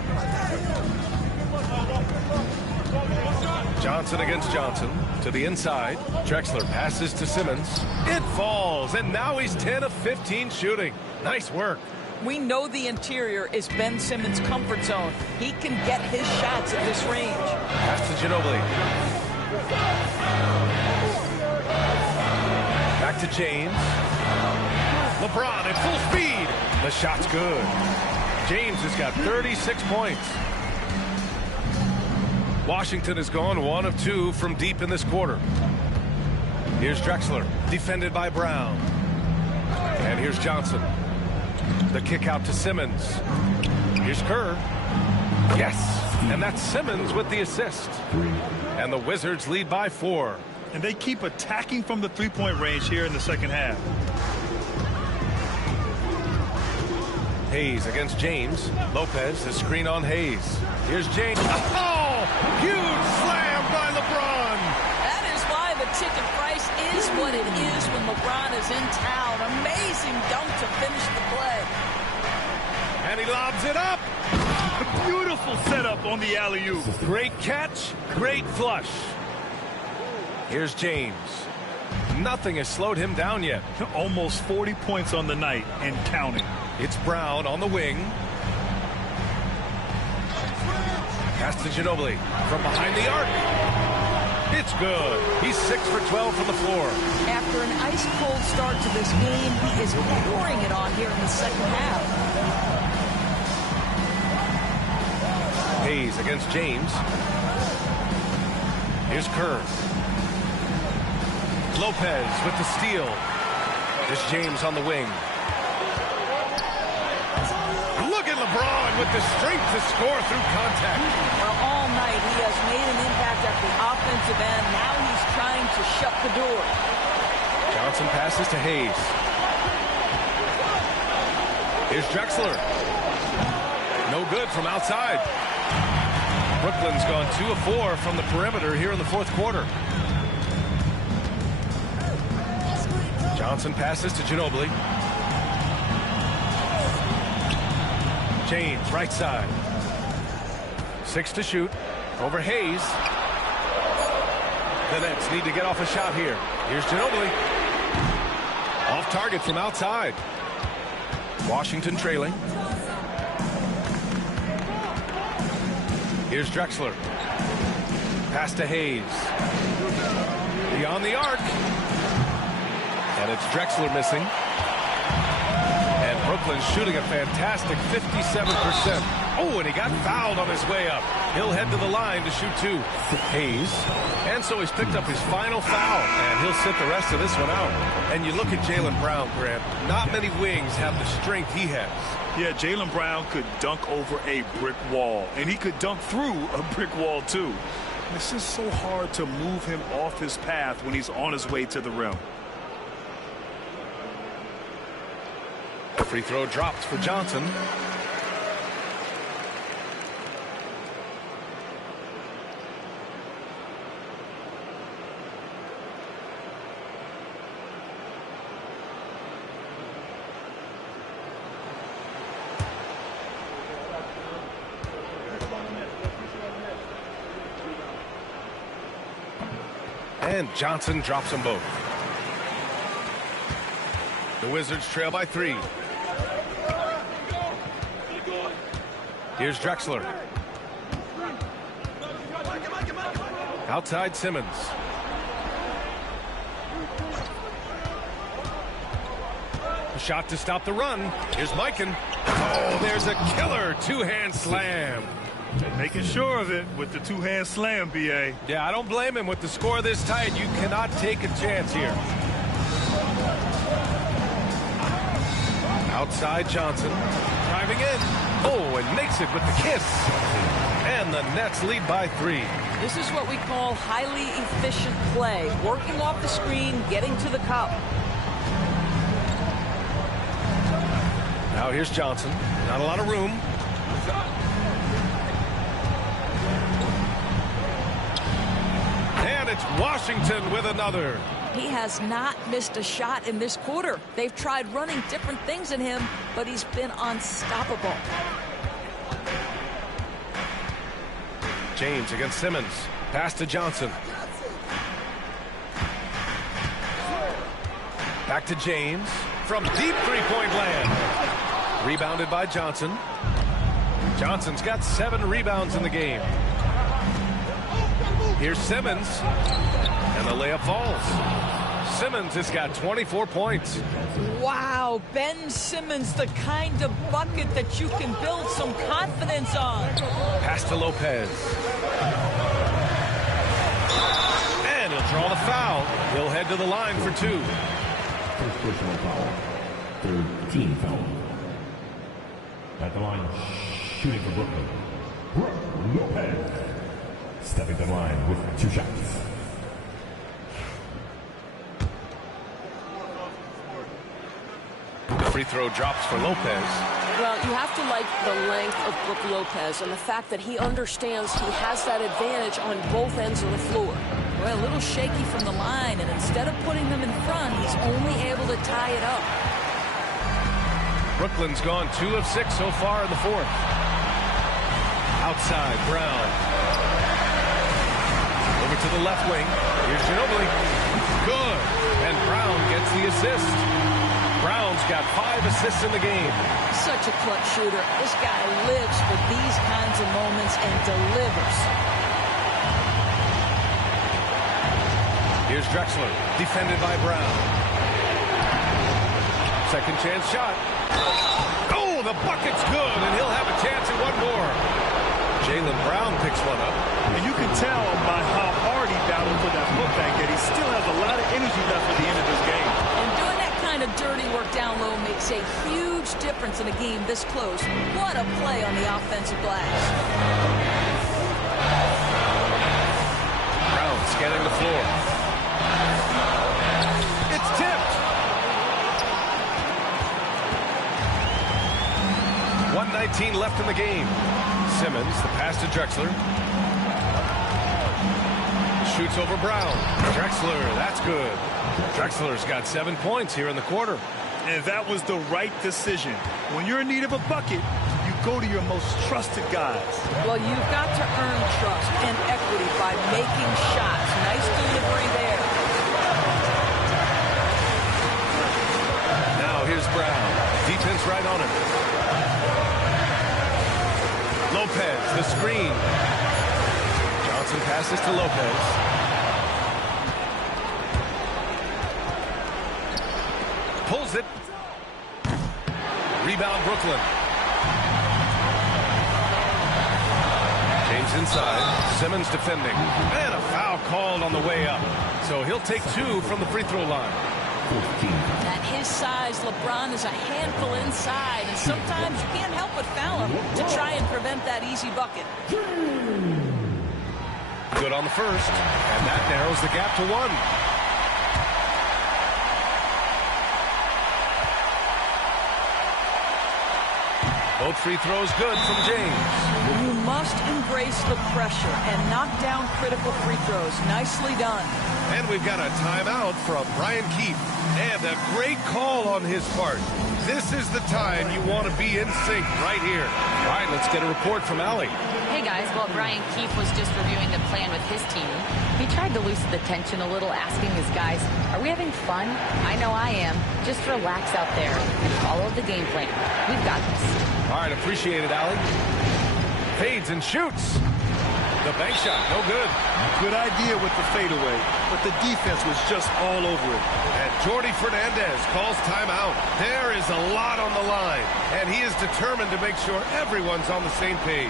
Johnson against Johnson. To the inside. Drexler passes to Simmons. It falls, and now he's 10 of 15 shooting. Nice work. We know the interior is Ben Simmons' comfort zone. He can get his shots at this range. Pass to Ginobili. Back to James. LeBron at full speed. The shot's good. James has got 36 points. Washington has gone 1 of 2 from deep in this quarter. Here's Drexler, defended by Brown. And here's Johnson. The kick out to Simmons. Here's Kerr. Yes, and that's Simmons with the assist. And the Wizards lead by 4. And they keep attacking from the three-point range here in the second half. Hayes against James. Lopez, the screen on Hayes. Here's James. Oh, huge slam by LeBron. That is why the ticket price is what it is when LeBron is in town. Amazing dunk to finish the play. And he lobs it up. A beautiful setup on the alley-oop. Great catch, great flush. Here's James. Nothing has slowed him down yet. Almost 40 points on the night and counting. It's Brown on the wing. Pass to Ginobili from behind the arc. It's good. He's 6 for 12 from the floor. After an ice-cold start to this game, he is pouring it on here in the second half. Hayes against James. Here's Kerr. Lopez with the steal. There's James on the wing. Look at LeBron with the strength to score through contact. Well, all night he has made an impact at the offensive end. Now he's trying to shut the door. Johnson passes to Hayes. Here's Drexler. No good from outside. Brooklyn's gone 2 of 4 from the perimeter here in the fourth quarter. Johnson passes to Ginobili. James, right side. 6 to shoot. Over Hayes. The Nets need to get off a shot here. Here's Ginobili. Off target from outside. Washington trailing. Here's Drexler. Pass to Hayes. Beyond the arc. And it's Drexler missing. And Brooklyn's shooting a fantastic 57%. Oh, and he got fouled on his way up. He'll head to the line to shoot 2. Hayes. And so he's picked up his final foul. And he'll sit the rest of this one out. And you look at Jaylen Brown, Grant. Not many wings have the strength he has. Yeah, Jaylen Brown could dunk over a brick wall. And he could dunk through a brick wall, too. It's just so hard to move him off his path when he's on his way to the rim. Free throw dropped for Johnson. And Johnson drops them both. The Wizards trail by 3. Here's Drexler. Outside Simmons. A shot to stop the run. Here's Mikan. Oh, there's a killer two-hand slam. Making sure of it with the two-hand slam, B.A. Yeah, I don't blame him. With the score this tight, you cannot take a chance here. Outside Johnson. Driving in. Oh, and makes it with the kiss. And the Nets lead by 3. This is what we call highly efficient play. Working off the screen, getting to the cup. Now here's Johnson. Not a lot of room. And it's Washington with another. He has not missed a shot in this quarter. They've tried running different things in him, but he's been unstoppable. James against Simmons. Pass to Johnson. Back to James. From deep three-point land. Rebounded by Johnson. Johnson's got 7 rebounds in the game. Here's Simmons. And the layup falls. Simmons has got 24 points. Wow, Ben Simmons, the kind of bucket that you can build some confidence on. Pass to Lopez. And he'll draw the foul. He'll head to the line for 2. First personal foul. 13 foul. At the line, shooting for Brooklyn. Brook Lopez. Stepping to the line with 2 shots. The free throw drops for Lopez. Well, you have to like the length of Brook Lopez and the fact that he understands he has that advantage on both ends of the floor. Well, a little shaky from the line, and instead of putting them in front, he's only able to tie it up. Brooklyn's gone 2 of 6 so far in the 4th. Outside, Brown. Over to the left wing. Here's Ginobili. Good. And Brown gets the assist. Brown's got 5 assists in the game. Such a clutch shooter. This guy lives for these kinds of moments and delivers. Here's Drexler, defended by Brown. Second chance shot. Oh, the bucket's good, and he'll have a chance at one more. Jaylen Brown picks one up. And you can tell by how hard he battled for that putback that he still has a lot of energy left at the end of this game. And doing that kind of dirty work down low makes a huge difference in a game this close. What a play on the offensive glass. Brown scanning the floor. It's tipped. 1:19 left in the game. Simmons, the pass to Drexler. shoots over Brown. Drexler, that's good. Drexler's got 7 points here in the quarter. And that was the right decision. When you're in need of a bucket, you go to your most trusted guys. Well, you've got to earn trust and equity by making shots. Nice delivery there. Now here's Brown. Defense right on him. Lopez, the screen. Johnson passes to Lopez. Pulls it. Rebound, Brooklyn. James inside. Simmons defending. And a foul called on the way up. So he'll take 2 from the free throw line. At his size, LeBron is a handful inside, and sometimes you can't help but foul him to try and prevent that easy bucket. Good on the first, and that narrows the gap to 1. Both free throws good from James. You must embrace the pressure and knock down critical free throws. Nicely done. And we've got a timeout from Brian Keefe. And a great call on his part. This is the time you want to be in sync right here. All right, let's get a report from Allie. Hey guys, while Brian Keefe was just reviewing the plan with his team, he tried to loosen the tension a little, asking his guys, are we having fun? I know I am. Just relax out there and follow the game plan. We've got this. All right, appreciate it, Allie. Fades and shoots. The bank shot, no good. Good idea with the fadeaway, but the defense was just all over it. And Jordi Fernandez calls timeout. There is a lot on the line, and he is determined to make sure everyone's on the same page.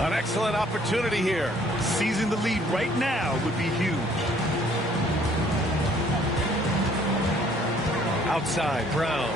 An excellent opportunity here. Seizing the lead right now would be huge. Outside, Brown.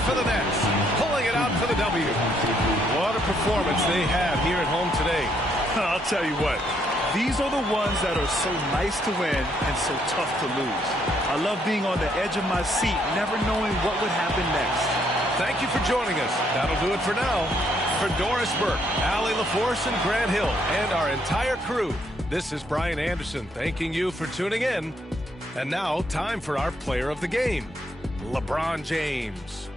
For the Nets, pulling it out for the W. What a performance they have here at home today. I'll tell you what, these are the ones that are so nice to win and so tough to lose. I love being on the edge of my seat, never knowing what would happen next. Thank you for joining us. That'll do it for now. For Doris Burke, Allie LaForce, and Grant Hill, and our entire crew, this is Brian Anderson thanking you for tuning in. And now, time for our player of the game, LeBron James.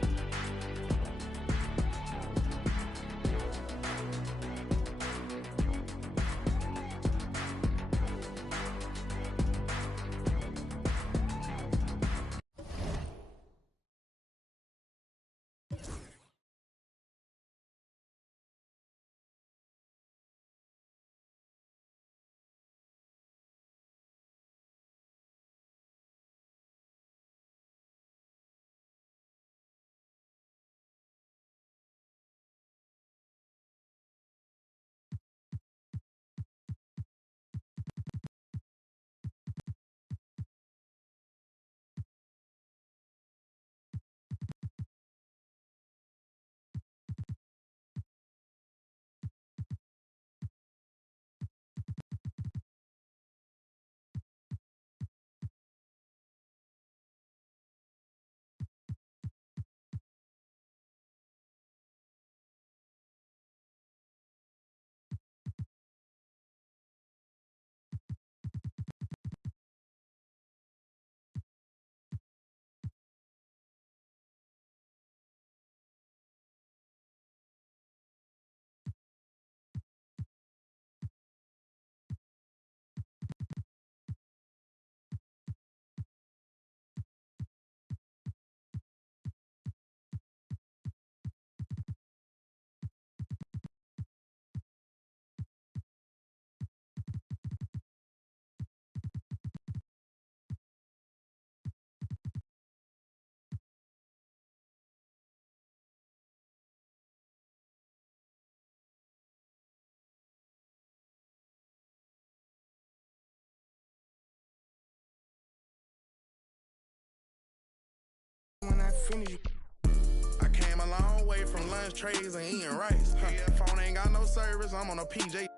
finish. I came a long way from lunch trays and eating rice. Phone ain't got no service, I'm on a PJ.